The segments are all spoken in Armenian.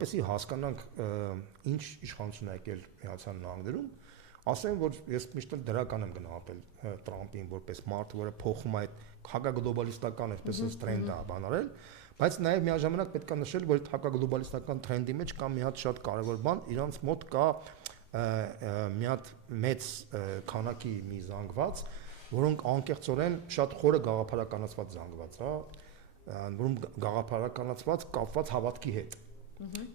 Եսի հասկանանք ինչ իշխանություն է եկել Միացյալ Նահանգներում, ասեմ, որ ես միշտ դրական եմ գնահատել Տրամպին որպես մարդ, որը փոխում է այդ հակագլոբալիստական այսպես տրենդը բանարել, բայց նաև միաժամանակ պետք է նշել, որ այդ հակագլոբալիստական տրենդի մեջ կա մի հատ շատ կարևոր բան, իրանց մոտ կա մի հատ մեծ քանակի մի զանգված, որոնք անկեղծորեն շատ խորը գաղափարականացված զանգված, հա, որոնք գաղափարականացված կապված հավատքի հետ։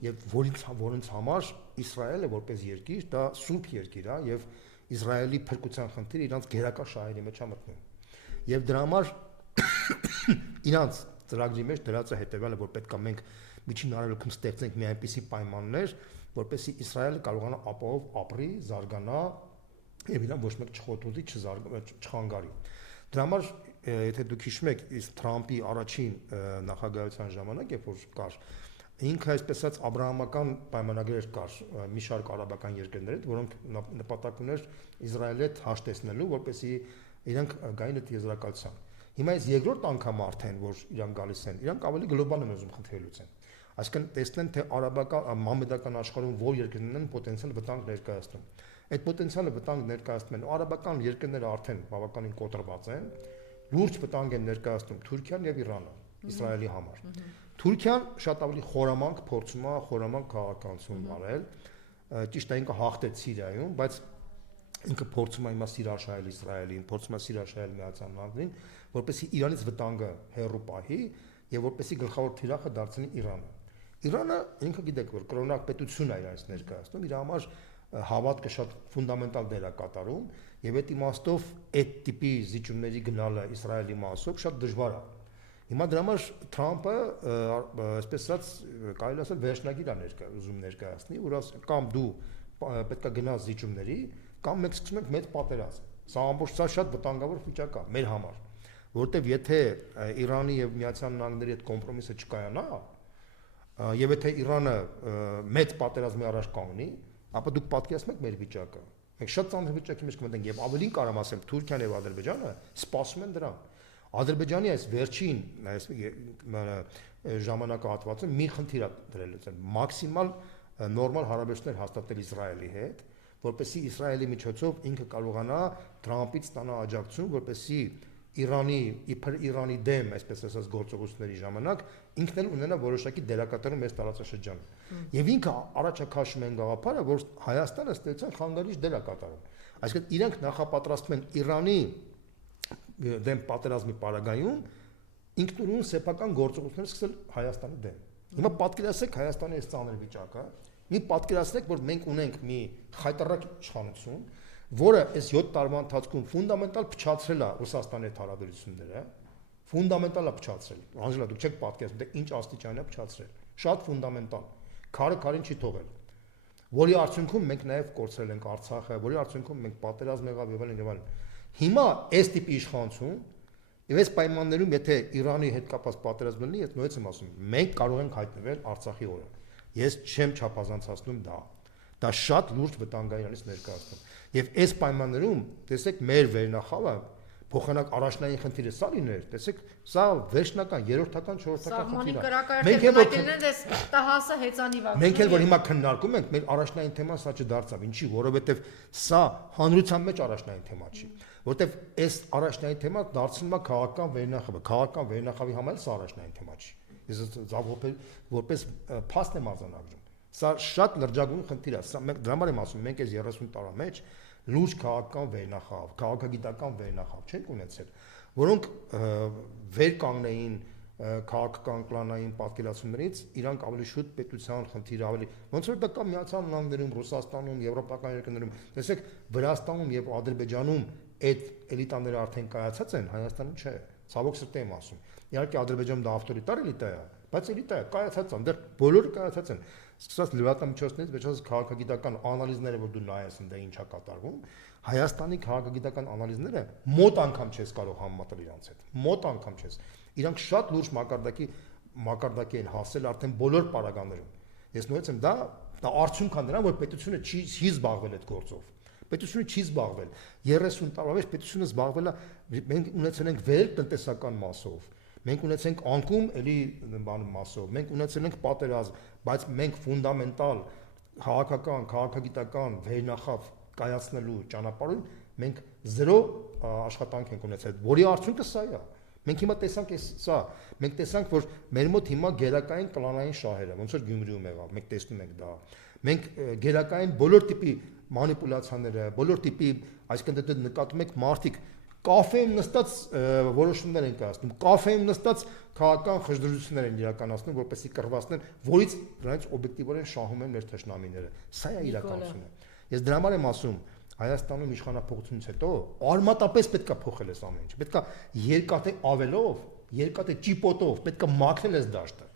Եվ որոնց համար Իսրայելը որպես երկիր դա սուրբ երկիր է եւ Իսրայելի փրկության խնդիրը իրանց գերակա շահերի մեջ է մտնում։ Եվ դրա համար իրանց ծրագրի մեջ դրած է հետեւյալը, որ պետք է մենք միջին արևելքում ստեղծենք մի այնպիսի պայմաններ, որպեսզի Իսրայելը կարողանա ապահով ապրի, զարգանա եւ իրան ոչ մեկ չխոթուզի, չխանգարի։ Դրա համար եթե դուք հիշում եք Թրամփի առաջին նախագահության ժամանակ, երբ որ կար ինքը այսպես ասած աբրահամական պայմանագրեր կար մի շարք արաբական երկրներից, որոնք նպատակ ուներ Իսրայելի հետ հաշտեցնելու, որպեսզի իրանք գային այդ եզրակացության։ Հիմա այս երկրորդ անգամ արդեն, որ իրանք գալիս են, իրանք ավելի գլոբալ են ուզում խնդրել լուծեն։ Այսինքն տեսնեն, թե արաբական մամեդական աշխարհում որ երկրներն են պոտենցիալ վտանգ ներկայացնում։ Այդ պոտենցիալը վտանգ ներկայացնում են արաբական երկրները արդեն բավականին կոտրված են, լուրջ վտանգ են ներկայացնում Թուրքիան եւ Իրանը Իսրայելի համար։ Թուրքիան շատ ավելի խորամանկ փորձում է խորամանկ քաղաքականություն վարել, ճիշտ է ինքը հաղթեց Սիրիայում, բայց ինքը փորձում է հիմա սիրաշահել Իսրայելին, փորձում է սիրաշահել Միացյալ Նահանգներին, որպեսզի Իրանից վտանգը հեռու պահի եւ որպեսզի գլխավոր թիրախը դարձնի Իրանը։ Իրանը ինքը գիտեք, որ կրոնակ պետություն է իրանից ներկայացնում, իր համար հավատքը շատ ֆունդամենտալ դեր է կատարում եւ այդ իմաստով այդ տիպի զիջումների գնալը Իսրայելի մասով շատ դժվար է։ Հիմա դրա համար Թրամփը այսպես ասած կարելի ասել վերջնագիր է ուզում ներկայացնի, որ կամ դու պետք է գնաս զիջումների, կամ մենք սկսում ենք մեծ պատերազմ։ Սա ամբողջ սա շատ վտանգավոր վիճակ է մեր համար, որովհետև եթե Իրանի եւ Միացյալ Նահանգների հետ կոմպրոմիսը չկայանա, եւ եթե Իրանը մեծ պատերազմի առաջ կանգնի, ապա դուք պատկերացնում եք մեր վիճակը։ Մենք շատ ծանր վիճակի մեջ կմտնենք եւ ավելին կարամ ասեմ, Թուրքիան եւ Ադրբեջանը սպասում են դրան։ Ադրբեջանի այս վերջին ժամանակահատվածում մի խնդիր է դրել, մաքսիմալ նորմալ հարաբերություններ հաստատել Իսրայելի հետ, որպեսզի Իսրայելի միջոցով ինքը կարողանա Թրամփից ստանա աջակցություն, որպեսզի Իրանի իբր Իրանի դեմ, այսպես ասած, գործողությունների ժամանակ ինքն էլ ունենա որոշակի դերակատարում մեր տարածաշրջանում։ Եվ ինքը առաջակաշում են գաղափարը, որ Հայաստանը ստեցան խանգարիչ դեր է կատարում։ Այսինքն իրենք նախապատրաստում են Իրանի դեմ պատերազմի պարագայում ինքնուրույն սեփական գործողություններ սկսել Հայաստանի դեմ։ Հիմա պատկերացրեք Հայաստանի այս ծանր վիճակը, մի պատկերացրեք, որ մենք ունենք մի խայտառակ իշխանություն, որը այս 7 տարվա ընթացքում ֆունդամենտալ փչացրել է Ռուսաստանի հետ հարաբերությունները, ֆունդամենտալ է փչացրել։ Անժելա, դուք չեք պատկերացնում, թե ինչ աստիճան է փչացրել։ Շատ ֆունդամենտալ։ Քարը քարին չի թողել։ Որի արդյունքում մենք նաև կորցրել ենք Արցախը, որի արդյունքում մենք պատերազմ եղավ եւ այլն եւ այլն։ Հիմա այս տիպի իշխանություն եւ այս պայմաններում եթե Իրանի հետ կապված պատերազմ լինի, ես նույնպես եմ ասում, մենք կարող ենք հայտնվել Արցախի օրը։ Ես չեմ չափազանցացնում դա։ Դա շատ լուրջ վտանգ է Իրանից ներկայացնում։ Եվ այս պայմաններում, տեսեք, մեր վերնախավը փոխանակ առաջնային խնդիրը սա լիներ, տեսեք, սա վերջնական, երրորդական, չորրորդական խնդիր է։ Մենք էլ որ հիմա քննարկում ենք, մեր առաջնային թեման սա չդարձավ, ինչի, որովհետև սա հանրության մեջ առաջնային թեմա չի, որովհետև այս առաջնային թեման դարձնում է քաղաքական վերնախավը, քաղաքական վերնախավի համար սա առաջնային թեմա չի։ Ես որպես փաստ եմ արձանագրում։ Սա շատ լրջագույն խնդիր է, սա մենք դրա համար եմ ասում, մենք այս 30 տարվա մեջ լուրջ քաղաքական վերնախավ, քաղաքագիտական վերնախավ չենք ունեցել, որոնք վեր կանգնեին քաղաքական պլանային պատկերացումներից, իրանք ավելի շուտ պետության խնդիրը ավելի ոնց որ դա կա Միացյալ Նահանգներում, Ռուսաստանում, եվրոպական երկրներում, տեսեք, Վրաստանում եւ Ադրբեջանում այդ էլիտաները արդեն կայացած են, Հայաստանում չէ, ցավոք սրտի եմ ասում։ Իհարկե Ադրբեջանում դա ավտորիտար էլիտա է, բայց էլիտա է, կայացած է, այնտեղ բոլորը կայացած են։ Սկսած լրատվամիջոցներից վերջացած քաղաքագիտական անալիզները, որ դու նայես ընդ ինչա կատարվում, Հայաստանի քաղաքագիտական անալիզները մոտ անգամ չես կարող համեմատել իրանց հետ։ Մոտ անգամ չես։ Իրանք շատ լուրջ մակարդակի են հասել արդեն բոլոր պարագաներում։ Ես նույնպես եմ դա արդյունք է նրան, որ պետությունը չի զբաղվել այդ գործով։ Պետությունը չի զբաղվել 30 տարվա մեջ պետությունը զբաղվել է մենք ունեցել ենք վերել տնտեսական մասով Մենք ունեցենք անկում էլի բան մասով, մենք ունեցել ենք պատերազմ, բայց մենք ֆունդամենտալ քաղաքական, քաղաքագիտական վերնախավ կայացնելու ճանապարհում մենք 0 աշխատանք ենք ունեցել, որի արդյունքը սա է։ Մենք հիմա տեսանք սա, մենք տեսանք, որ մեր մոտ հիմա գերակային կլանային շահերը, ոնց որ Գյումրիում եղավ, մենք տեսնում ենք դա։ Մենք գերակային բոլոր տիպի մանիպուլյացիաները, բոլոր տիպի, այսինքն դե նկատում եք մարդիկ կաֆեում նստած որոշումներ են կայացնում, կաֆեում նստած քաղաքական խժդրություններ են իրականացնում, որպեսզի կռվացնեն, որից դրանից օբյեկտիվորեն շահում են մեր թշնամիները։ Սա է իրականությունը։ Ես դրա համար եմ ասում, Հայաստանում իշխանափոխությունից հետո արմատապես պետքա փոխել այս ամեն ինչը։ Պետքա երկաթե ավելով, երկաթե ճիպոտով պետքա մաքրել այս դաշտը։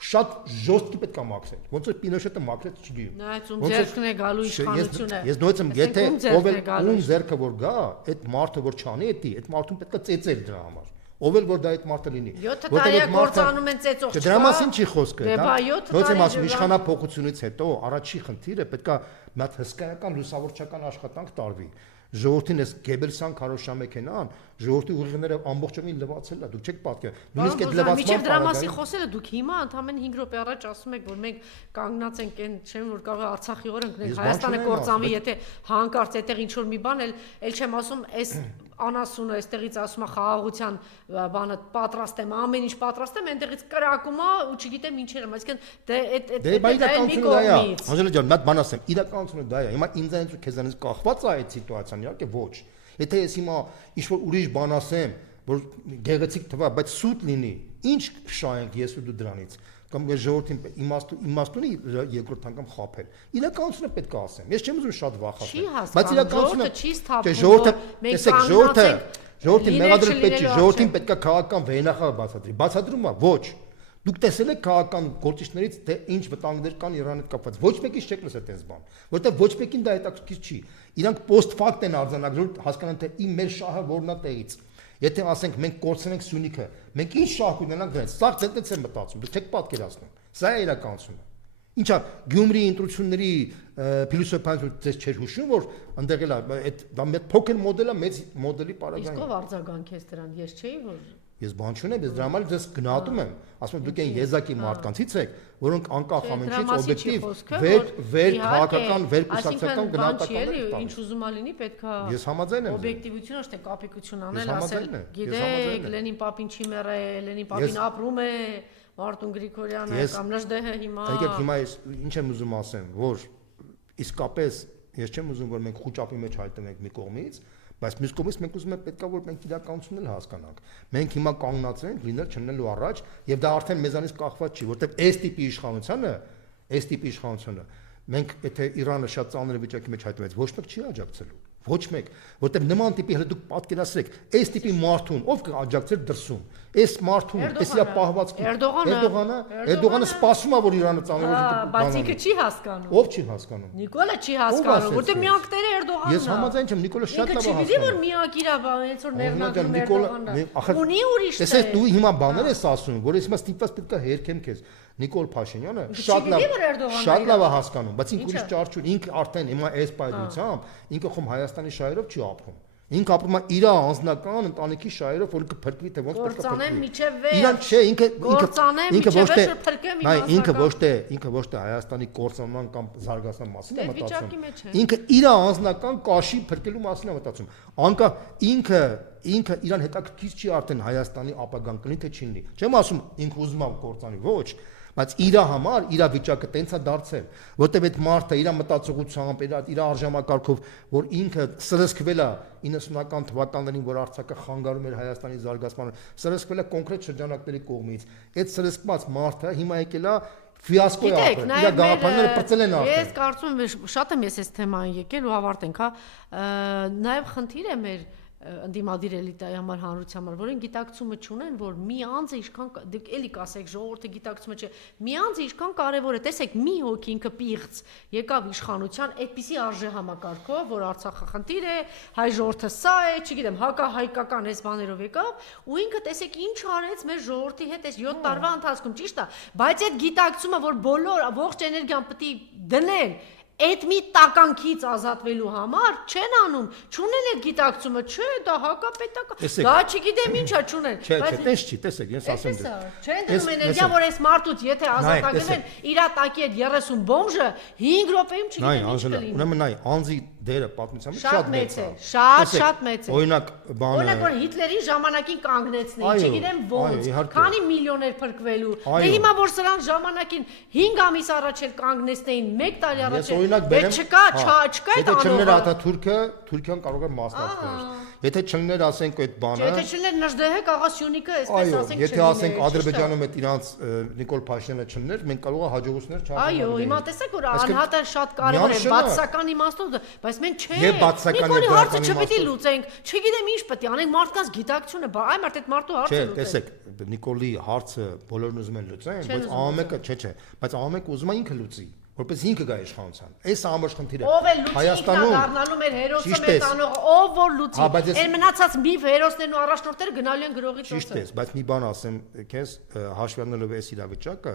Շատ ժոստկի պետքա մաքրել։ Ոնց որ Պինոշետը մաքրեց, չգիտեմ։ Նայած ում ձեռքն է գալու իշխանությունը։ Ես նույնիսկ եմ, եթե ով էլ ում ձեռքը որ գա, այդ մարդը որ չանի էդի, այդ մարդուն պետքա ծեծել դրա համար։ Ով էլ որ դա այդ մարդը լինի։ 7 տարի գործանում են ծեծող չկա։ Դրա մասին չի խոսքը, դա։ Ոնց եմ ասում, իշխանափոխությունից հետո առաջի խնդիրը պետքա մի հատ հսկայական լուսավորչական աշխատանք տարվի։ Ժողովրդին էս Գեբելսյան քարոշչա մեքենան, ժողովրդի ուղիղները ամբողջովին լվացել է, դուք չեք պատկերացնում։ Նույնիսկ այդ լվացման միջև դրա մասին խոսելը դուք հիմա ընդամենը 5 րոպե առաջ ասում եք, որ մենք կանգնած ենք այն, չեմ որ կարող է Արցախի օրը ընկնել, Հայաստանը կործանվի, եթե հանկարծ այդտեղ ինչ որ մի բան էլ չեմ ասում, այս անասունը այստեղից ասում է խաղաղության բանը պատրաստ եմ, ամեն ինչ պատրաստ եմ, այնտեղից կրակում է ու չգիտեմ ինչեր եմ, այսինքն դա մի կողմից։ Անժելա ջան, մի հատ բան ասեմ, իրականությունը դա է։ Հիմա ինձանից ու քեզանից կախված է այդ սիտուացիան, իհարկե ոչ։ Եթե ես հիմա ինչ-որ ուրիշ բան ասեմ, որ գեղեցիկ թվա, բայց սուտ լինի, ինչ շահենք ես ու դու դրանից։ Կամ ժողովրդին իմաստունի երկրորդ անգամ խաբել։ Իրականությունը պետք է ասեմ։ Ես չեմ ուզում շատ վախացնել, բայց իրականությունը չի սթափվում։ Ժողովուրդը, տեսեք, ժողովրդին մեղադրել պետք չի, ժողովրդին պետք է քաղաքական վերնախավ բացատրի։ Բացատրում է, ոչ։ Դուք տեսել եք քաղաքական գործիչներից, թե ինչ վտանգներ կան Իրանի հետ կապված։ Ոչ մեկից չեք լսել այդպես բան, որովհետև ոչ մեկին դա հետաքրքիր չի։ Իրանք post fact են արձանագրում, հասկանան թե մեր շահը որն է տեղից։ Եթե ասենք մենք կորցնենք Սյունիքը, մենք ինչ շահ կունենանք դրանից։ Սա դեռ եմ մտածում, դուք չեք պատկերացնում։ Սա է իրականությունը։ Ինչա Գյումրի ինտրությունների փիլիսոփայությունը դες չէր հուշում, որ ընդեղ էլ այդ դա մեծ փոքր մոդելը մեծ մոդելի պարագային։ Իսկ ով արձագանք ես դրան, ես չէի որ Ես բան չունեմ, ես դրա համար դες գնահատում եմ, ասում եմ դուք այն եզակի մարդկանցից եք, որոնք անկախ ամենից օբյեկտիվ վեր քաղաքական, վեր կուսակցական գնահատականներ տան։ Ինչ ուզում ա լինի, պետքա Ես համաձայն եմ։ օբյեկտիվություն ոչ թե կապիկություն անել, ասել, գիտեք, Լենին պապին չի մեռել, Լենին պապին ապրում է, Մարտուն Գրիգորյանը կամ Նժդեհը հիմա։ Եկեք հիմա ես ինչ եմ ուզում ասեմ, որ իսկապես ես չեմ ուզում որ մենք խոճապի մեջ հայտնենք մի կողմից, բայց մյուս կողմից մենք ուզում ենք պետքա որ մենք իրականությունն էլ հասկանանք։ Մենք հիմա կանգնած ենք լինել չննելու առաջ եւ դա արդեն մեզանից կախված չի, որովհետեւ այս տիպի իշխանությունը մենք եթե Իրանը շատ ծանր վիճակի մեջ հայտնվեց, ոչ մեկ չի աջակցելու։ Ոչ մեկ, որտեղ նման տիպի հենց դուք պատկերացրեք, այս տիպի մարդուն ով կաջակցեր դրսում։ Այս մարդուն, էսիա պահվածքի Էրդողանը սպասում է որ Իրանը ծանր բայց ինքը չի հասկանում։ Ով չի հասկանում։ Նիկոլը չի հասկանում, որտեղ միակ տերը Էրդողանն է։ Ես համաձայն չեմ, Նիկոլը շատ լավ Ինքը է չի հասկանում։ որ միակ իրա բան, հենց որ ներնագում Էրդողանն։ Ունի ուրիշ տեղ։ Տեսեք, դու հիմա բաներ ես ասում, որ ես հիմա ստիպված պետք է հերքեմ քեզ։ Նիկոլ Փաշինյանը շատ լավ է հասկանում, բայց ինքը ուրիշ ճարճ ունի, ինքը արդեն հիմա այս պայծությամբ, ինքը խոմ Հայաստանի շահերով չի ապրում։ Ինքը ապրում է իր անձնական ընտանիքի շահերով, որ ինքը փրկվի թե ոնց պետք է փրկվի։ Իրան չէ, ինքը ոչ թե Հայաստանի կործանման կամ զարգացման մասին է մտածում։ Ինքը իր անձնական կաշի փրկելու մասին է մտածում։ Անկախ ինքը իրան հետաքրքիր չի արդեն Հայաստանի ապագան կլինի թե չի լինի։ Չեմ ասում ինքը ուզում է կործանի, ոչ, բայց իր համար իր վիճակը տենց է դարձել, որտեղ այդ մարդը իր մտածողությամբ, իր արժանապատվով, որ ինքը սրսկվել է 90-ական թվականներին, որ Արցախը խանգարում էր Հայաստանի զարգացմանը, սրսկվել է կոնկրետ շրջանակների կողմից։ Այդ սրսկված մարդը հիմա եկել է ֆիասկո է ապրել, իր գաղափարները պրծել են արդեն։ Ես կարծում եմ, շատ եմ ես այս թեման եկել ու ավարտենք, հա, նաև խնդիր է մեր ընդդիմադիր էլիտայի համար հանրության համար, որին գիտակցումը չունեն, որ մի անձը ինչքան դուք էլի կասեք ժողովուրդը գիտակցումը չէ, մի անձը ինչքան կարևոր է, տեսեք, մի հոգի ինքը պիղծ եկավ իշխանության այդպիսի արժե համակարգով, որ Արցախը խնդիր է, հայ ժողովուրդը սա է, չգիտեմ, հակահայկական այս բաներով եկավ, ու ինքը տեսեք ինչ արեց մեր ժողովրդի հետ այս 7 տարվա ընթացքում, ճիշտ է, բայց այդ գիտակցումը, որ բոլոր ողջ էներգիան պետք է դնել այդ մի տականքից ազատվելու համար չեն անում, չունեն այդ գիտակցումը, չէ, դա հակապետական, դա չգիտեմ ինչա չունեն, Չէ, տես չի, տեսեք, ես ասեմ դες։ Չեն դնում էներգիա, որ այս մարդուց եթե ազատագրեն իր տակի այդ 30 բոմժը 5 րոպեում չգիտեմ ինչ կլինի։ Ուրեմն այ անձի դերը պատմության մեջ շատ մեծ է, շատ մեծ է։ Օրինակ, բանը Օրինակ որ Հիտլերին ժամանակին կանգնեցնի, չգիտեմ ոնց, իհարկե։ քանի միլիոներ փրկվելու։ Դե հիմա որ սրան ժամանակին 5 ամիս առաջ էլ կանգնեցնեին, 1 տարի առաջ էլ, դե չկա այդ Եթե չներ անողը։ աթա Թուրքիան կարող է մասնակցել։ Եթե չներ ասենք այդ բանը, Եթե չներ Նժդեհը Կաղասյունիկը, այսպես ասենք, եթե ասենք Ադրբեջանում այդ իրանց Նիկոլ Փաշինյանը չներ, մենք կարող է հաջողություններ չարժանանալ։ Այո, հիմա տեսեք որ անհատը շատ կարևոր է, բացական իմաստով, բայց մենք Եվ բացական Նիկոլի եւ հարցը դրական չպետք է իմաստով։ լուծենք, չգիտեմ ինչ պետք է անենք, մարդկանց գիտակցությունը, այ մարդ այդ մարդու հարցը Չէ, լուծենք։ տեսեք, Նիկոլի հարցը բոլորն ուզում են լուծեն, բայց ԱՄԿ-ը չէ, բայց ԱՄԿ-ը ուզում է ինքը լուծի, որպես ինքը գա իշխանության։ Այս ամբողջ խնդիրը Ով է լուծի դառնալու մեր հերոսը Ճիշտ մեր ես։ տանողը, ով որ լուծի։ Հա, բայց ես- Այն մնացած միֆ հերոսներն ու առաջնորդները գնալու են գրողի ճիշտ տոկոսը։ է, բայց մի բան ասեմ, քեզ հաշվի առնելով այս իրավիճակը,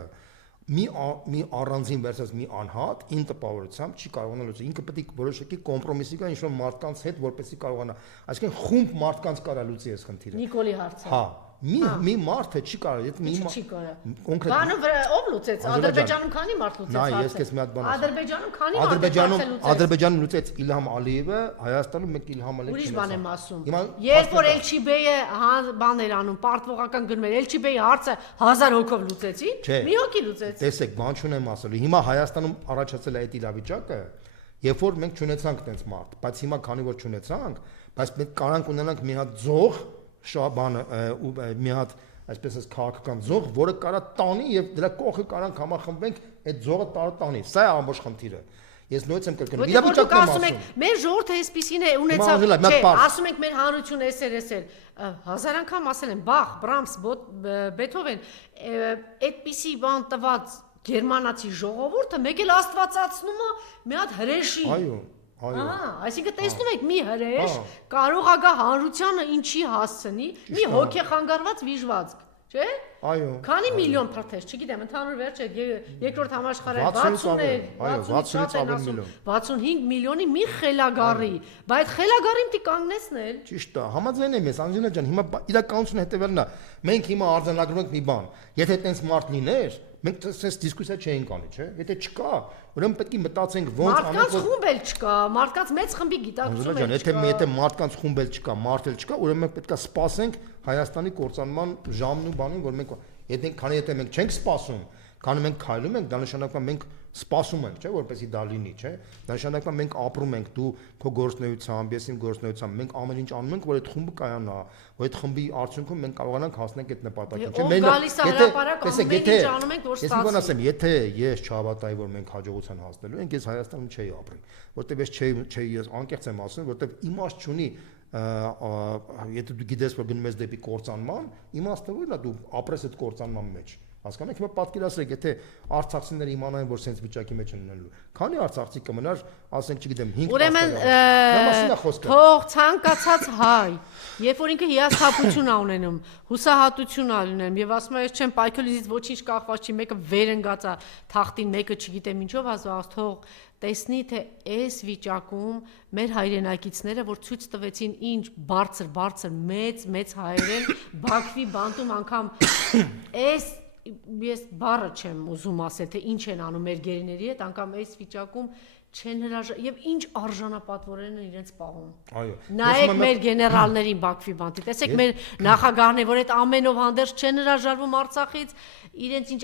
մի առանձին վերցած մի անհատ ին տպավորությամբ չի կարողանա լուծել։ Ինքը պետք է որոշակի կոմպրոմիսի կա ինչ-որ մարդկանց հետ, որպեսզի կարողանա, այսինքն խումբ մարդկանց կարա լուծի այս խնդիրը։ Նիկոլի հարցը։ Հա, մի մարդը չի կարող, եթե մի Չի կարա։ կոնկրետ Բանը վրա ով լուծեց։ Ադրբեջանում քանի մարդ լուծեց Նա, ես հարցը։ քեզ մի հատ բան ասեմ։ Ադրբեջանում քանի մարդ Ադրբեջանում լուծեց Իլհամ Ալիևը, Հայաստանում մեկ Իլհամ Ալիևը։ Ուրիշ բան եմ ասում։ Հիմա Երբ որ Էլչիբեյը բան էր անում, պարտվողական գնում էր, Էլչիբեյի հարցը 1000 հոգով լուծեցի, մի հոգի լուծեց։ Տեսեք, բան չունեմ ասելու։ Հիմա Հայաստանում առաջացել է այդ իրավիճակը, երբ որ մենք չունեցանք տենց մարդ, բայց հիմա քանի որ չունեցանք, բայց մենք կարանք ունենանք մի հատ ձող, շաբանը ու մի հատ այսպես ասած քաղաքական ձող, որը կարա տանի եւ դրա կողքը կարանք համախմբենք այդ ձողը տանի։ Սա է ամբողջ խնդիրը։ Ես նույնց եմ կրկնում։ Իրավիճակն ասում եք, մեր ժողովուրդը այսպեսին է ունեցավ, չէ, ասում եք մեր հանրությունը էսեր, հազար անգամ ասել են, Բախ, Բրամս, Բեթհովեն, այդպիսի բան տված գերմանացի ժողովուրդը մեկ էլ աստվածացնում է մի հատ հրեշի։ Այո, այո։ Այսինքն տեսնում եք մի հրեշ կարող է գա հանրությանը ինչի հասցնի, մի հոգեխանգարված վիժվածք, չէ՞։ Այո։ Քանի միլիոն փրթես, չգիտեմ, ընդհանուր վերջը երկրորդ համաշխարհային 65 միլիոնի մի խելագարի, բայց խելագարին պիտի կանգնեցնել։ Ճիշտ է, համաձայն եմ ես, Անժելա ջան, հիմա իրականությունը հետևելն է։ Մենք հիմա արձանագրում ենք մի բան։ Եթե տենց մարդ լիներ, մենք այս դիսկուսիա չէինք անի, չէ՞։ Եթե չկա, ուրեմն պետք է մտածենք ոնց անենք, Մարդկանց խումբ էլ չկա, մարդկանց մեծ խմբի գիտակցում էլ չկա։ Եթե մարդկանց խումբ էլ չկա, մարդ էլ չկա, ուրեմն մենք պետք է սպասենք Հայաստանի կործանման ժամն ու բանին, որ մենք եթե մենք չենք սպասում, քանի մենք քայլում ենք, դա նշանակում է մենք սպասում ենք, չէ՞, որպեսզի դա լինի, չէ՞։ Դա նշանակում է մենք ապրում ենք, դու քո գործնեությամբ, ես իմ գործնեությամբ, մենք ամեն ինչ անում ենք, որ այդ խումբը կայանա, որ այդ խմբի արդյունքում մենք կարողանանք հասնել այդ նպատակին, չէ՞։ Մենք գալիս է հրապարակ, ամեն ինչ անում ենք, որ ստացվի։ Ես բան ասեմ, եթե ես չհավատայի, որ մենք հաջողության հասնելու ենք, ես Հայաստանում չէի ապրի, որտեվ ես անկեղծ եմ ասում, որտեվ իմաստ չունի եթե դու գիտես որ գնում ես դեպի կործանման, իմաստը ո՞րն է դու ապրես այդ կործանման մեջ։ Հասկանու՞եք, հիմա պատկերացրեք, եթե արցախցիները իմանային, որ sense վիճակի մեջ են ունենալու, քանի արցախցի կմնար, ասենք, չգիտեմ, 5 Ուրեմն թող ցանկացած հայ, երբ որ ինքը հիասթափություն ա ունենում, հուսահատություն ա ունենում եւ ասում է, ես չեմ պայքոլիզից ոչինչ կախված չի, մեկը վեր ընկած է թախտին, մեկը չգիտեմ ինչով ազված, թող տեսնի թե այս վիճակում մեր հայրենակիցները որ ցույց տվեցին ինչ բարձր մեծ հայերեն Բաքվի բանտում անգամ այս ես բառը չեմ ուզում ասել թե ինչ են անում մեր գերիների հետ անգամ այս վիճակում չեն եւ ինչ արժանապատվորեն են իրենց պահում։ Այո։ Նայեք մեր գեներալներին Բաքվի բանտի, տեսեք մեր նախագահները, որ այդ ամենով հանդերձ չեն հրաժարվում Արցախից, իրենց ինչ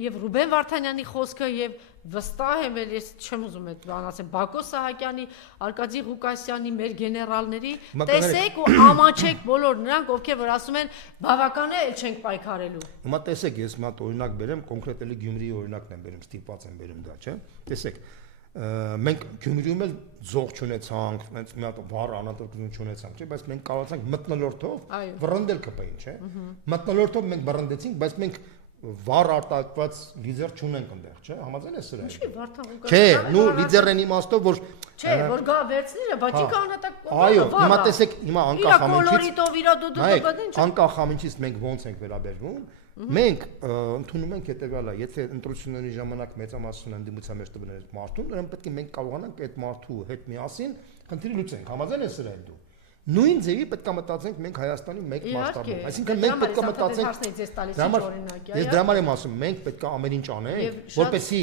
եւ Ռուբեն Վարդանյանի խոսքը եւ վստահ եմ, ես չեմ ուզում այդ բան ասեմ, Բակո Սահակյանի, Արկադի Ղուկասյանի, մեր գեներալների, տեսեք ու ամաչեք բոլոր նրանք, ովքեր որ ասում են բավական է, չենք պայքարելու։ Հիմա տեսեք, ես մի հատ օրինակ բերեմ, կոնկրետ էլի Գյումրիի օրինակն եմ բերում, ստիպված եմ բերում դա, չէ՞։ Տեսեք, մենք Գյումրիում էլ ձող չունեցանք, այնց մի հատ բառ անատորություն չունեցանք, չէ՞, բայց մենք կարողացանք մթնոլորտով վռնդել ԿՊ-ին, չէ՞։ Մթնոլորտով մենք վռնդեցինք, բայց մենք վառ արտակված լիդեր չունենք այնտեղ, չէ՞, համաձայն ես սրա։ Ինչի Վարդան Ղուկասյանը։ Չէ, նու լիդերն իմաստով որ Չէ, որ գա վերցնի, բայց ինքը անհատակ այո, հիմա տեսեք, հիմա անկախ ամենից կոլորիտով իրա դու անկախ ամենից մենք ոնց ենք վերաբերվում, մենք ընդունում ենք հետեւյալը, եթե ընտրությունների ժամանակ մեծամասն ընդդիմության մեջ տվներ մարդուն, ուրեմն պետք է մենք կարողանանք այդ մարդու հետ միասին խնդիրը լուծենք, համաձայն ես սրա դու։ Նույն ձևի պետք է մտածենք մենք Հայաստանի մեկ մասշտաբով, այսինքն մենք պետք է մտածենք ես դրա համար եմ ասում, մենք պետք է ամեն ինչ անենք, որպեսզի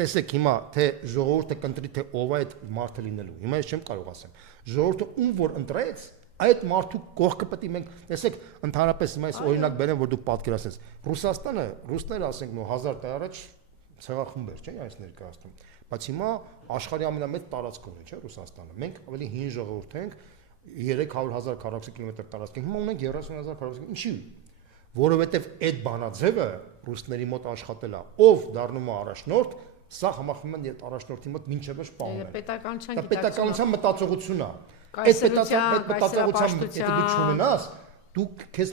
տեսեք հիմա թե ժողովուրդը կընտրի թե ով է այդ մարդը լինելու։ Հիմա ես չեմ կարող ասեմ։ Ժողովուրդը ում որ ընտրեց, այդ մարդու կողքը պետք է մենք տեսեք ընդհանրապես հիմա ես օրինակ բերեմ որ դու պատկերացնես Ռուսաստանը ռուսները ասենք նո 1000 տարի առաջ ցեղախումբեր չէ այս ներկայացնում բայց հիմա աշխարհի ամենամեծ տարածքով է չէ Ռուսաստանը մենք ավելի հին ժողովուրդ ենք 300,000 քառակուսի կիլոմետր տարածք ենք հիմա ունենք 30,000 քառակուսի ինչի որովհետև այդ բանաձևը ռուսների մոտ աշխատել է ով դառնում է առաջնորդ սա համախմբում են այդ առաջնորդի մոտ մինչև շփոթում են պետականության մտածողություն է այդ մտածողության եթե դու չունենաս դու քեզ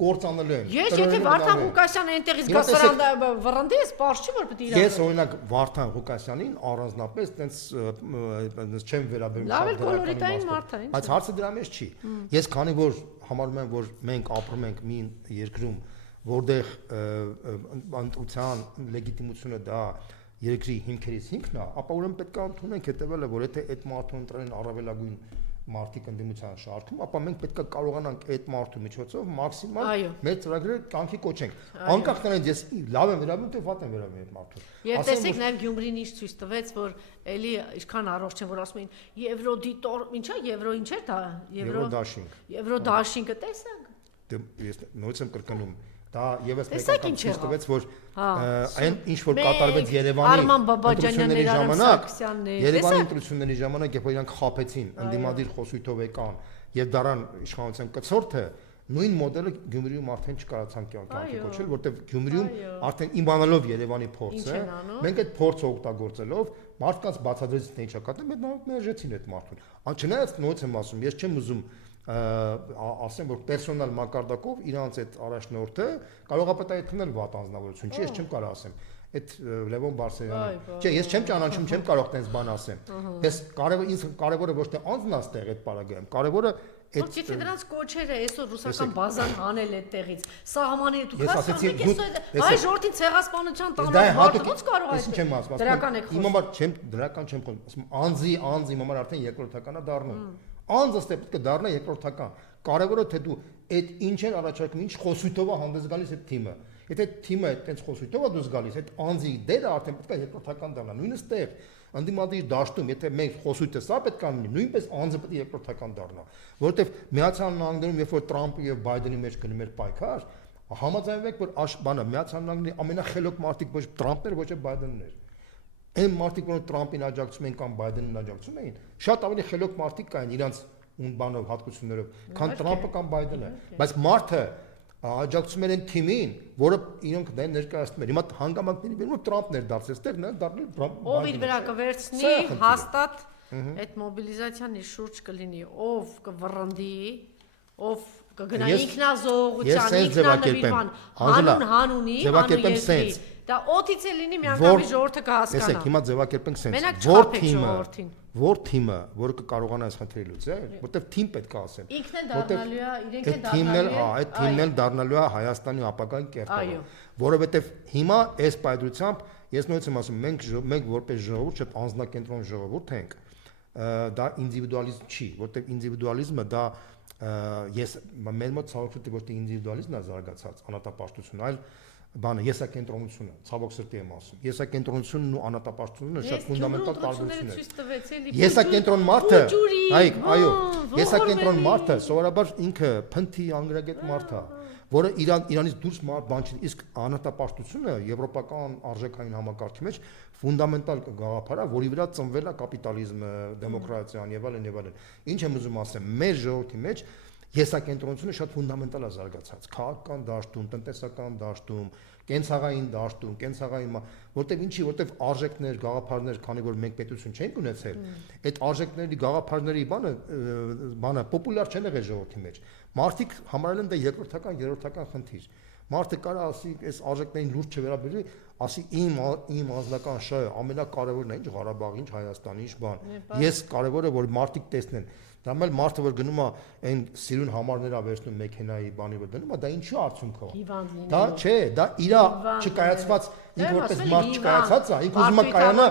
կործանելու են ես եթե Վարդան Ղուկասյանը այնտեղից գա սրան վռնդի ես པարզ չի որ պետք է իրար ես օրինակ Վարդան Ղուկասյանին առանձնապես տենց չեմ վերաբերում լավ էլ կոլորիտային մարդ է բայց հարցը դրա մեջ չի ես քանի որ համարում եմ որ մենք ապրում ենք մի երկրում որտեղ ընտրության լեգիտիմությունը դա երկրի հիմքերից հիմքն է, ապա ուրեմն պետք է ընդունենք հետևելը, որ եթե այդ մարդուն ընտրեն առավելագույն մարդիկ ընդդիմության շարքում, ապա մենք պետք է կարողանանք այդ մարդու միջոցով մաքսիմալ մեր ծրագրերը կյանքի կոչենք։ Անկախ նրանից ես լավ եմ վերաբերվում, թե վատ եմ վերաբերվում այդ մարդուն։ Եվ տեսեք նաև Գյումրին ինչ ցույց տվեց, որ էլի ինչքան առողջ են, որ ասում էին Եվրոդիտոր, ինչա Եվրո ինչ էր դա, Եվրոդաշինգը տեսանք։ Դե ես նույնպես եմ կրկնում դա եւս մեկ անգամ ցույց տվեց որ այն ինչ որ կատարվեց Երևանի ընտրությունների ժամանակ երբ որ իրանք խափեցին ընդդիմադիր խոսույթով եկան եւ դարան իշխանության կցորդը նույն մոդելը Գյումրիում արդեն չկարողացան կյանքի կոչել որտեվ Գյումրիում արդեն իմանալով Երևանի փորձը մենք այդ փորձը օգտագործելով մարդկանց բացատրեցին թե ինչա կատարվում այդ մերժեցին այդ մարդուն չնայած նույնպես եմ ասում ես չեմ ուզում ասեմ որ պերսոնալ մակարդակով իրանց այդ առաջնորդը կարող է պետայթնել վատ անձնավորություն չի ես չեմ կարող ասեմ այդ Լևոն Բարսեղյանը չէ ես չեմ ճանաչում չեմ կարող տենց բան ասեմ ես կարևորը ոչ թե անձն է ստեղ այդ պարագայում կարևորը Ոչ եթե դրանց կոչերը այսօր ռուսական բազան հանել այդտեղից սահմանի դու հայ ժողովրդին ցեղասպանության տանող ո՞նց կարող է դրական եք իմ համար չեմ դրական չեմ խոսում ասում անձի իմ համար արդեն երկրորդականա դառնում անձը պետք է դառնա երկրորդական կարևորը թե դու այդ ինչ են առաջարկում ինչ խոսույթով է հանդես գալիս այդ թիմը եթե թիմը այդպես խոսույթով է դուրս գալիս այդ անձի դերը արդեն պետք է երկրորդական դառնա նույնիսկ տեղ ընդդիմադիր դաշտում եթե մենք խոսույթը սա պետք է լինի նույնպես անձը պետք է երկրորդական դառնա որովհետև Միացյալ Նահանգներում երբ որ Տրամպը եւ Բայդենի մեջ գնում էր պայքար համաձայնվեք որ բանը Միացյալ Նահանգների ամենախելոք մարդիկ ոչ Տրամպն էր ոչ էլ Բայդենն էր այն մարդիկ որ Տրամպին աջակցում էին կամ Բայդենին աջակցում էին շատ ավելի խելոք մարդիկ կային իրանց բանով հատկություններով քան Տրամպը կամ Բայդենը բայց մարդը աջակցում են թիմին որը իրենք դա ներկայացնում են հիմա հանգամանքների վերում Տրամպն էր դարձել այստեղ նա դառնել Տրամպ ով իր վրա կվերցնի հաստատ այդ մոբիլիզացիայի շուրջ կլինի ով կվռնդի ով կգնա ինքնազոհության ինքնանվիրման հանունի հանուն դա օթից է լինի միանգամի ժողովուրդը կհասկանա տեսեք հիմա ձևակերպենք սենց որ թիմը որը կկարողանա այս խնդիրը լուծել որտեվ թիմ պետք է ասեմ ինքն է դառնալու է իրենք են դառնալու այդ թիմն էլ դառնալու է Հայաստանի ապագայի կերտը որովհետեւ հիմա այս պայծրությամբ ես նույնպես եմ ասում մենք որպես ժողովուրդ շատ անձնակենտրոն ժողովուրդ ենք դա ինդիվիդուալիզմ չի որտեվ ինդիվիդուալիզմը դա ես մեր մոտ ցավոք ոչ թե ինդիվիդուալիզմն է զարգացած անհատապաշտություն այլ բանը եսակենտրոնությունը ցավոք սրտի եմ ասում եսակենտրոնությունն ու անհատապաշտությունը շատ ֆունդամենտալ տարբերություն է եսակենտրոն մարդը այո եսակենտրոն մարդը սովորաբար ինքը փնթի անգրագետ մարդ է որը իրանից դուրս բան չի իսկ անհատապաշտությունը եվրոպական արժեքային համակարգի մեջ ֆունդամենտալ գաղափար է որի վրա ծնվել է կապիտալիզմը դեմոկրատիան եւ այլն ինչ եմ ուզում ասեմ մեր ժողովրդի մեջ եսակենտրոնությունը շատ ֆունդամենտալ է զարգացած քաղաքական դաշտում, տնտեսական դաշտում, կենցաղային դաշտում, կենցաղային որտեվ ինչի, որտեվ արժեքներ, գաղափարներ, քանի որ մենք պետություն չենք ունեցել, այդ արժեքների, գաղափարների բանը պոպուլար չեն եղել ժողովրդի մեջ։ Մարդիկ համարել են դա երկրորդական, երրորդական խնդիր։ Մարդը կարա ասի, այս արժեքներին լուրջ չվերաբերի, ասի իմ անձնական շահը ամենակարևորն է, ինչ Ղարաբաղի, ինչ Հայաստանի, ինչ բան։ Ես կարևորը որ մարդիկ տեսնեն։ Դա էլ մարդը որ գնում է այն սիրուն համարներ ա վերցնում մեքենայի բանի վրա դնում է, դա ինչի արդյունքով։ Դա չէ, դա իրա չկայացված, ինքը որպես մարդ չկայացած է, ինքը ուզում է կայանա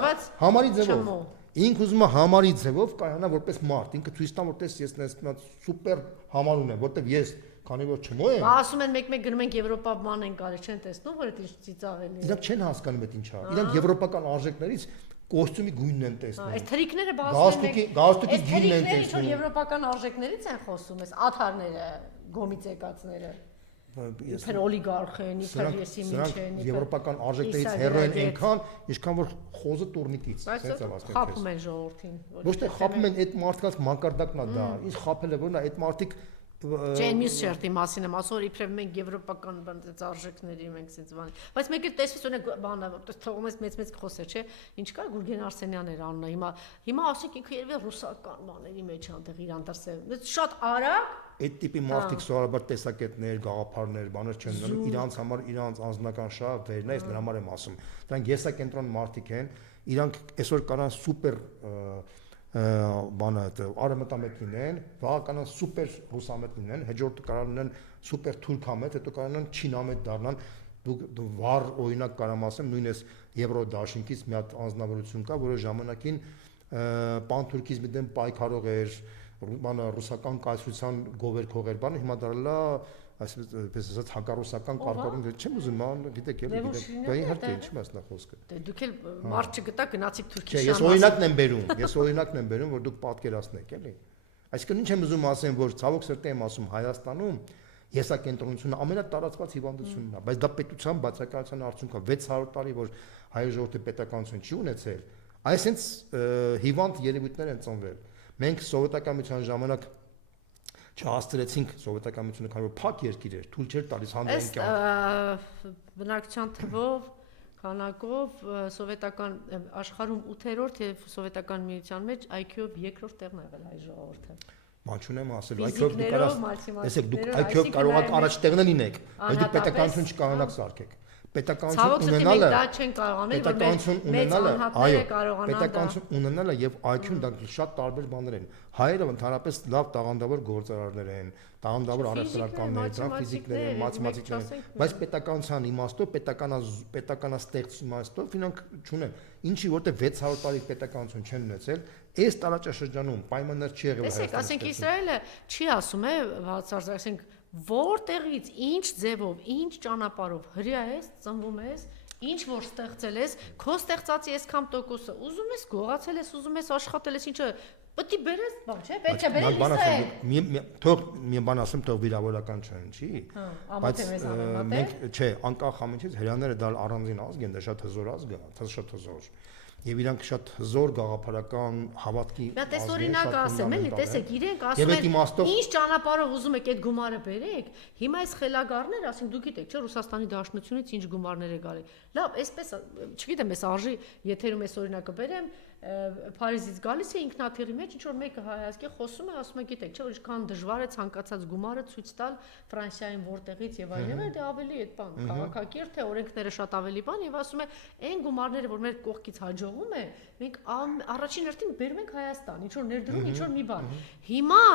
համարի ձևով։ Ինքը ուզում է համարի ձևով կայանա որպես մարդ, ինքը ցույց տա որպես ես նես սուպեր համար ունեմ, որտեվ ես քանի որ չմո եմ։ Ասում են մեկ-մեկ գնում ենք Եվրոպա բան են կարի, չեն տեսնում, որ դա ծիծաղելի է։ Իրանք չեն հասկանում այդ ինչա։ Իրանք եվրոպական արժեքներից կոստյումի գույնն են տեսնում։ Այս թրիկները բացվում են։ Գաղստուկի գինն են տեսնում։ տեսնում։ Եվրոպական արժեքներից են խոսում, այս աթարները, գոմից եկածները։ Իբր օլիգարխ են, իբր եսի միջ են, եվրոպական արժեքներից հեռու են այնքան, ինչքան որ խոզը տուրնիկից, այսպես ասած։ Խափում են ժողովրդին։ Ոչ թե խափում են այդ մարդկանց մակարդակն է դա, ինչ խափել է, որն է այդ մարդիկ Ջեն մյուս շերտի մասին եմ ասում, որ իբրև մենք եվրոպական բանից արժեքների մենք sense բան։ Բայց մեկը տեսվեց ունենք բանը, որտեղ թողում ես մեծ խոսեր, չէ։ Ինչ կա Գուրգեն Արսենյանն էր անունը։ Հիմա ասեք ինքը երևի ռուսական բաների մեջ այնտեղ իրան դրսել։ Շատ արագ այդ տիպի մարդիկ սովորաբար տեսակետներ, գաղափարներ, բաներ չեն ունենում, իրանց համար իրանց անձնական շահ վերնա, ես դրա համար եմ ասում։ Դրանք եսակենտրոն մարդիկ են, իրանք այսօր կարան սուպեր բանը արևմտամետ լինեն, վաղ կանան սուպեր ռուսամետ լինեն, հաջորդը կարող լինեն սուպեր թուրքամետ, հետո կարող լինեն չինամետ դառնան։ Դու վառ օրինակ կարամ ասեմ, նույնիսկ Եվրոդաշինքից մի հատ անձնավորություն կա, որը ժամանակին պանթուրքիզմի դեմ պայքարող էր, բանը ռուսական կայսրության գովերքող էր, բանը հիմա դառել է այսպես ասած հակառուսական կարգավորում, չեմ ուզում, գիտեք, էլի գիտեք, դա իհարկե ինչի մասն է խոսքը։ Դե դուք էլ մարդ չգտա գնացիք Թուրքիա։ Չէ, ես օրինակն եմ բերում, որ դուք պատկերացնեք, էլի։ Այսինքն ինչ եմ ուզում ասեմ, որ ցավոք սրտի եմ ասում, Հայաստանում եսակենտրոնությունը ամենատարածված հիվանդությունն է, բայց դա պետության բացակայության արդյունք է 600 տարի, որ հայ ժողովրդի պետականություն չի ունեցել, այսինքն հիվանդ երևույթներ են ծնվել։ Մենք սովետական ժամանակ չհասցրեցինք սովետականությունը, քանի որ փակ երկիր էր, թույլ չէր տալիս հանրային կյանք։ Բնակչության թվով, քանակով սովետական աշխարհում 8-րդ եւ սովետական միության մեջ IQ-ով 2-րդ տեղն է եղել հայ ժողովուրդը։ Բան չունեմ ասել, IQ-ով դուք կարաս, տեսեք, դուք IQ-ով կարող եք առաջ տեղն լինեք, բայց դուք պետականություն չկարողանաք սարքեք։ Պետականություն ունենալը, դա չեն կարողանել, պետականություն ունենալը, այո, կարողանան պետականություն ունենալը եւ IQ-ն դա շատ տարբեր բաներ են։ Հայերը ընդհանրապես լավ տաղանդավոր գործարարներ են, տաղանդավոր առևտրականներ, դրանք ֆիզիկներ են, մաթեմատիկներ են, բայց պետականության իմաստով, պետականաստեղծ իմաստով իրենք չունեն։ Ինչի որտեղ 600 տարի պետականություն չեն ունեցել, այս տարածաշրջանում պայմաններ չի եղել Հայաստանում։ Տեսեք, ասենք Իսրայելը չի ասում է, բացարձակ, ասենք որտեղից ինչ ձևով, ինչ ճանապարհով հրյա ես, ծնվում ես, ինչ որ ստեղծել ես, քո ստեղծածի այսքան տոկոսը ուզում ես գողացել ես, ուզում ես աշխատել ես, ինչը պետք է բերես, բան չէ, պետք է բերես Իսրայել։ Թող մի բան ասեմ, թող վիրավորական չընչի, բայց մենք չէ, անկախ ամենից հрьяաները դա առանձին ազգ են, դա շատ հզոր ազգ է, շատ հզոր։ Եվ իրանք շատ հզոր գաղափարական հավատքի ազգ են։ Դա տես օրինակ ասեմ, էլի, տեսեք, իրենք ասում են, ինչ ճանապարհով ուզում եք այդ գումարը բերեք։ Հիմա այս խելագարները, ասենք դուք գիտեք, չէ, Ռուսաստանի Դաշնությունից ինչ գումարներ է գալի։ Լավ, այսպես, չգիտեմ, այս արժի եթերում այս օրինակը բերեմ, Փարիզից գալիս է ինքնաթիռի մեջ, ինչ որ մեկը հայազգի խոսում է, ասում է, գիտեք, չէ, որ ինչքան դժվար է ցանկացած գումարը ցույց տալ Ֆրանսիային որտեղից եւ այլն, դա ավելի այդ բան, քաղաքակիրթ է, օրենքները շատ ավելի բան եւ ասում է, այն գումարները, որ մեր կողքից հաջողում է, մենք առաջին հերթին բերում ենք Հայաստան, ինչ որ ներդրում, ինչ որ մի բան։ Հիմա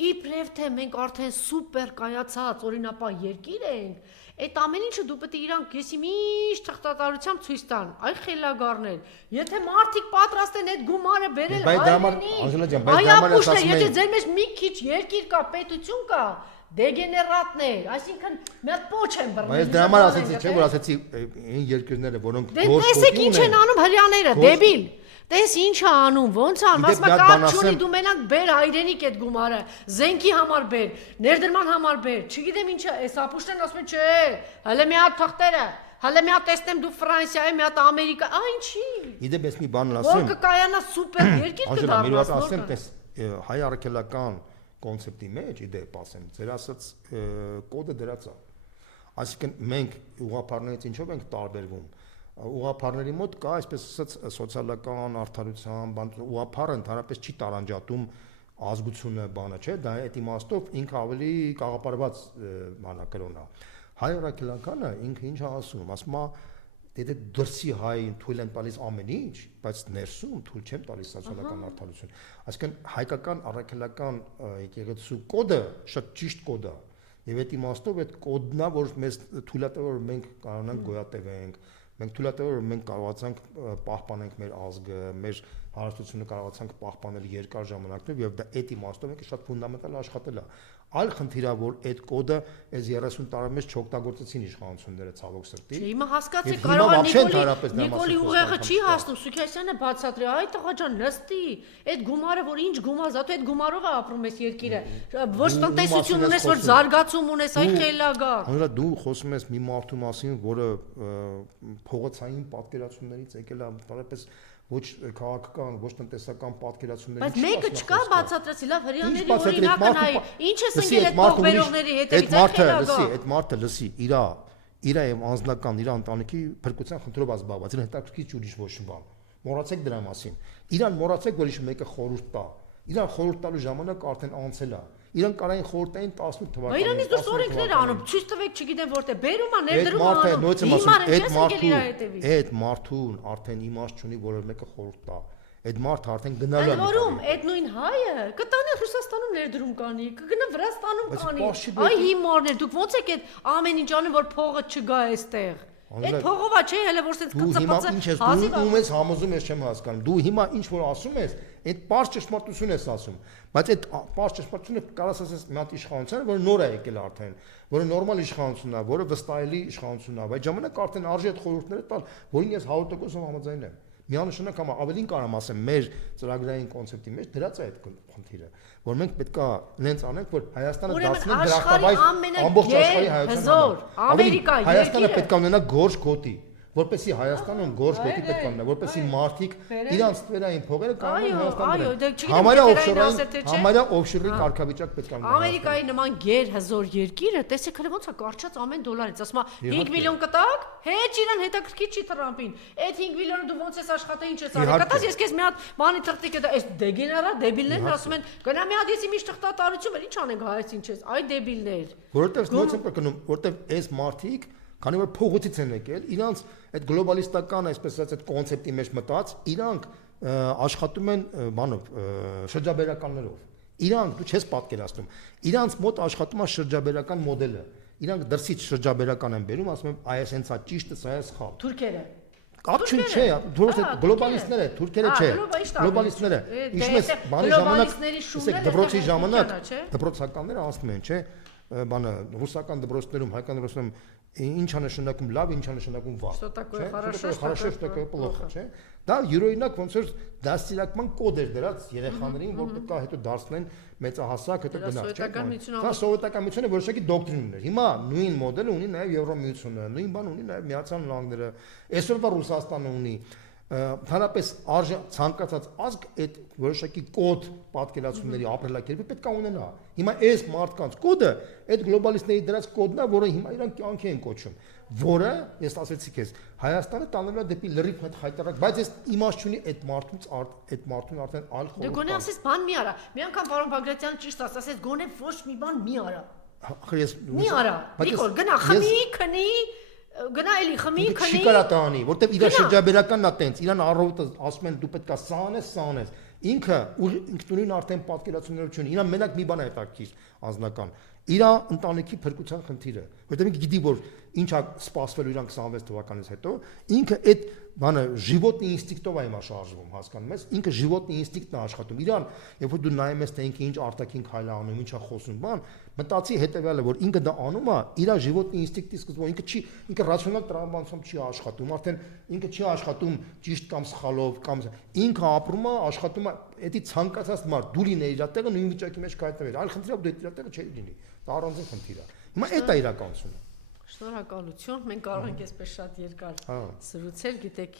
իբրև թե մենք արդեն սուպեր կայացած օրինապահ երկիր ենք, այդ ամեն ինչը դու պետք է իրանք եսի միշտ թղթատարությամբ ցույց տան, այ խելագարներ, եթե մարդիկ պատրաստ են այդ գումարը բերել, եթե ձեր մեջ մի քիչ երկիր կա, պետություն կա, դեգեներատներ, այսինքն մի հատ պոչ են բռնել։ Բայց դրա համար ասեցի, չէ՞ որ ասեցի այն երկրները, որոնք տեսեք ինչ են անում հрьяաները, դեբիլ։ Տես ինչ է անում, ոնց ան, ասում է կապ չունի, դու մենակ բեր հայրենիք այդ գումարը, զենքի համար բեր, ներդրման համար բեր, չգիտեմ ինչը, այս ապուշտեն ասում են, չէ, հələ մի հատ թղթերը, հələ մի հատ տեսնեմ դու Ֆրանսիայի, մի հատ Ամերիկա, ինչի։ Իդեպ ես մի բան ասեմ։ Որ կկայանա սուպեր երկիր կդառնաս։ Ասեմ, տես հայ առաքելական կոնցեպտի մեջ իդեպ ասեմ, ձեր ասած կոդը դրած է։ Այսինքն մենք ուղղափառներից ինչով ենք տարբերվում։ Ուղղափառների մոտ կա այսպես ասած սոցիալական արդարության բան, ուղղափառը ընդհանրապես չի տարանջատում ազգությունը բանը, չէ, դա այդ իմաստով ինքը ավելի կաղապարված բանակրոն է։ հայ առաքելականը ինքը ինչ է ասում է դե դրսի հային թույլ են տալիս ամեն ինչ, բայց ներսում թույլ չեմ տալիս սոցիալական արդարություն։ Այսինքն հայկական առաքելական եկեղեցու կոդը շատ ճիշտ կոդ է։ Եվ այդ իմաստով այդ կոդն է, որ մեզ թույլատվող որ մենք կարողանանք գոյատևենք, մենք թույլատվող որ մենք կարողացանք պահպանենք մեր ազգը, մեր հարստությունը կարողացանք պահպանել երկար ժամանակով եւ դա այդ իմաստով ենք շատ ֆունդամենտալ աշխատել է։ Այլ խնդիրը որ այդ կոդը այս 30 տարի մեջ չօգտագործեցին իշխանությունները ցավոք սրտի։ Չէ, հիմա հասկացի Եվ կարող է ընդհանրապես դրա Նիկոլի մասին ուղեղը խոսքը չի չկա։ հասնում, Սուքիասյանը բացատրի, այ տղա ջան, նստի, այդ գումարը որ ինչ գումար, զատու այդ գումարով է ապրում այս երկիրը։ Ոչ տնտեսություն ունես, որ զարգացում ունես, այ խելագա։ Հանրա դու խոսում ես մի մարդու մասին, որը փողոցային պատկերացումներից եկել է, բարապես ոչ քաղաքական, ոչ տնտեսական պատկերացումներից։ Բայց մեկը չկա բացատրեցի, լավ հрьяաների Ինչ օրինակը նայ, ինչ է սնգել այդ փողբերողների հետևից, այ խելագա։ Այդ մարդը լսի, իրա եւ անձնական իր ընտանիքի փրկության խնդրով ազբաղված, իր հետաքրքիր ուրիշ ոչ բան։ Մոռացեք դրա մասին։ Իրան մոռացեք, որ իշ մեկը խորհուրդ տա։ Իրան խորհուրդ տալու ժամանակը արդեն անցել է։ Իրան կարային խորհրդային 18 թվականին։ Իրանից դուրս օրենքներ անում, ցույց տվեք, չգիտեմ որտե, բերում է, ներդրում Այդ անում։ մարդը Հիմար այդ ինչես եկել իր հետևից։ այդ մարդուն արդեն իմաստ չունի, որ մեկը խորհուրդ տա։ Այդ մարդը արդեն գնալու է։ Ընդ որում, այդ նույն հայը կտանի Ռուսաստանում ներդրում կանի, կգնա Վրաստանում կանի։ Այ հիմարներ, դուք ո՞նց եք այդ ամեն ինչ անում, որ փողը չգա այստեղ։ Այդ փողովա չէ, հələ որ sense կծպծը հազիվ դու ես համոզում ես չեմ հասկանում։ Դու հիմա ինչ որ ասում ես, այդ པարզ ճշմարտություն ես ասում, բայց այդ པարզ ճշմարտությունը կարաս ասես մի հատ իշխանություն, որը նոր է եկել արդեն, որը նորմալ իշխանություն է, որը վստահելի իշխանություն է, բայց ժամանակ արդեն արժի այդ խորհուրդները տալ, որին ես 100% համաձայն եմ։ Միանշանակ համ ավելին կարամ ասեմ մեր ծրագրային կոնցեպտի մեջ դրած է այդ խնդիրը, որ մենք պետքա նենց անենք, որ Հայաստանը դարձնենք դրախտավայր ամբողջ աշխարհի հայության համար։ Հայաստանը պետքա ունենա գորշ գոտի, որպեսզի Հայաստանում գորշ գոտի պետք է ունենա, որպեսզի մարդիկ իրանց տվերային փողերը կարողանան Հայաստան համարյա օֆշորի կարգավիճակ պետք է ունենա։ Ամերիկայի նման գեր հզոր երկիրը, տեսեք հələ ոնց է կարճած ամեն դոլարից, ասում է 5 միլիոն կտակ, հեչ իրան հետաքրքիր չի Թրամփին։ Այդ 5 միլիոնը դու ոնց ես աշխատել, ինչ ես արել։ Կտած ես քեզ մի հատ բանի թղթիկը դա այս դեգեներա դեբիլներն ասում են, գնա մի հատ եսի միշտ թղթատարություն էր, ինչ անենք հայց ինչ ես, այ դեբիլներ։ Որովհետև նույնպես եմ կրկնում, որովհետև այս մարդիկ քանի որ փողոցից են եկել, իրանց այդ գլոբալիստական, այսպես ասած, այդ կոնցեպտի մեջ մտած, իրանք աշխատում են բանով, շրջաբերականներով։ Իրանք դու չես պատկերացնում։ Իրանց մոտ աշխատում է շրջաբերական մոդելը։ Իրանք դրսից շրջաբերական են բերում, ասում են, այ էս հենց է ճիշտը, սա է սխալ։ Թուրքերը։ Կապ չէ, դուրս է գլոբալիստները, թուրքերը չէ։ Գլոբալիստները։ Իշմես բանի ժամանակ, ասեք դպրոցի ժամանակ, դպրոցականները ասում են, չէ, բանը ռուսական դպրոցներում, հայկական դպրոցներում ինչ է նշանակում լավ, ինչ է нշանակում վատ։ Что такое хорошо, что такое плохо, չէ։ Դա յուրօրինակ ոնց որ դաստիարակման կոդ էր դրած երեխաներին, որ պետք է հետո դարձնեն մեծահասակ, հետո գնաց, չէ։ Դա սովետականությունը որոշակի դոկտրին ուներ։ Հիմա նույն մոդելը ունի նաև Եվրոմիությունը, նույն բան ունի նաև Միացյալ Նահանգները, այսօրվա Ռուսաստանը ունի։ Հանրապես ցանկացած ազգ այդ որոշակի կոդ պատկերացումների ապրելակերպը պետք է ունենա։ Հիմա այս մարդկանց կոդը այդ գլոբալիստների դրած կոդն է, որը հիմա իրանք կյանքի են կոչում, որը ես ասեցի քեզ Հայաստանը տանելու է դեպի լրիվ հետ հայտարարակ, բայց ես իմաստ չունի այդ մարդուն արդեն այլ խորհուրդ։ Դե գոնե ասես բան մի արա։ Մի անգամ պարոն Բագրատյանը ճիշտ ասաց, գոնե ոչ մի բան մի արա։ Մի արա։ Նիկոլ, գնա խմի, քնի գնա էլի խմի քնի չի կարա տանի, որտեվ իր շրջաբերականն է տենց, իրան առավոտը ասում են դու պետքա սանես, ինքը ինքնուրույն արդեն պատկերացումներ չունի, իրան մենակ մի բան է հետաքրքիր անձնական, իր ընտանիքի փրկության խնդիրը, որտեվ ինքը գիտի որ ինչ է սպասվելու իրան 26 թվականից հետո, ինքը այդ բանը ժիվոտնի ինստինկտով է հիմա շարժվում, հասկանում ես, ինքը ժիվոտնի ինստինկտն է աշխատում, իրան, երբ որ դու նայում ես թե ինքը ինչ արտաքին քայլ է անում, ինչ է խոսում, բան, մտածի հետեւյալը, որ ինքը դա անում է, իր ժիվոտնի ինստինկտի սկզբում, ինքը ռացիոնալ տրամաբանությամբ չի աշխատում, արդեն ինքը չի աշխատում ճիշտ կամ սխալով, կամ ինքը ապրում է, աշխատում է, էդի ցանկացած մարդ դու լիներ իր տեղը նույն վիճակի մեջ կհայտնվեր, այլ խնդիրը դու իր տեղը չէի լինի, դա առանձին խնդիր է։ Հիմա այդ է իրականությունը։ Շնորհակալություն, մենք կարող ենք այսպես շատ երկար զրուցել, գիտեք,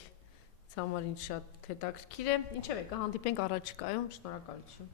ցամարին շատ հետաքրքիր է, ինչևէ կհանդիպենք առաջիկայում, շնորհակալություն։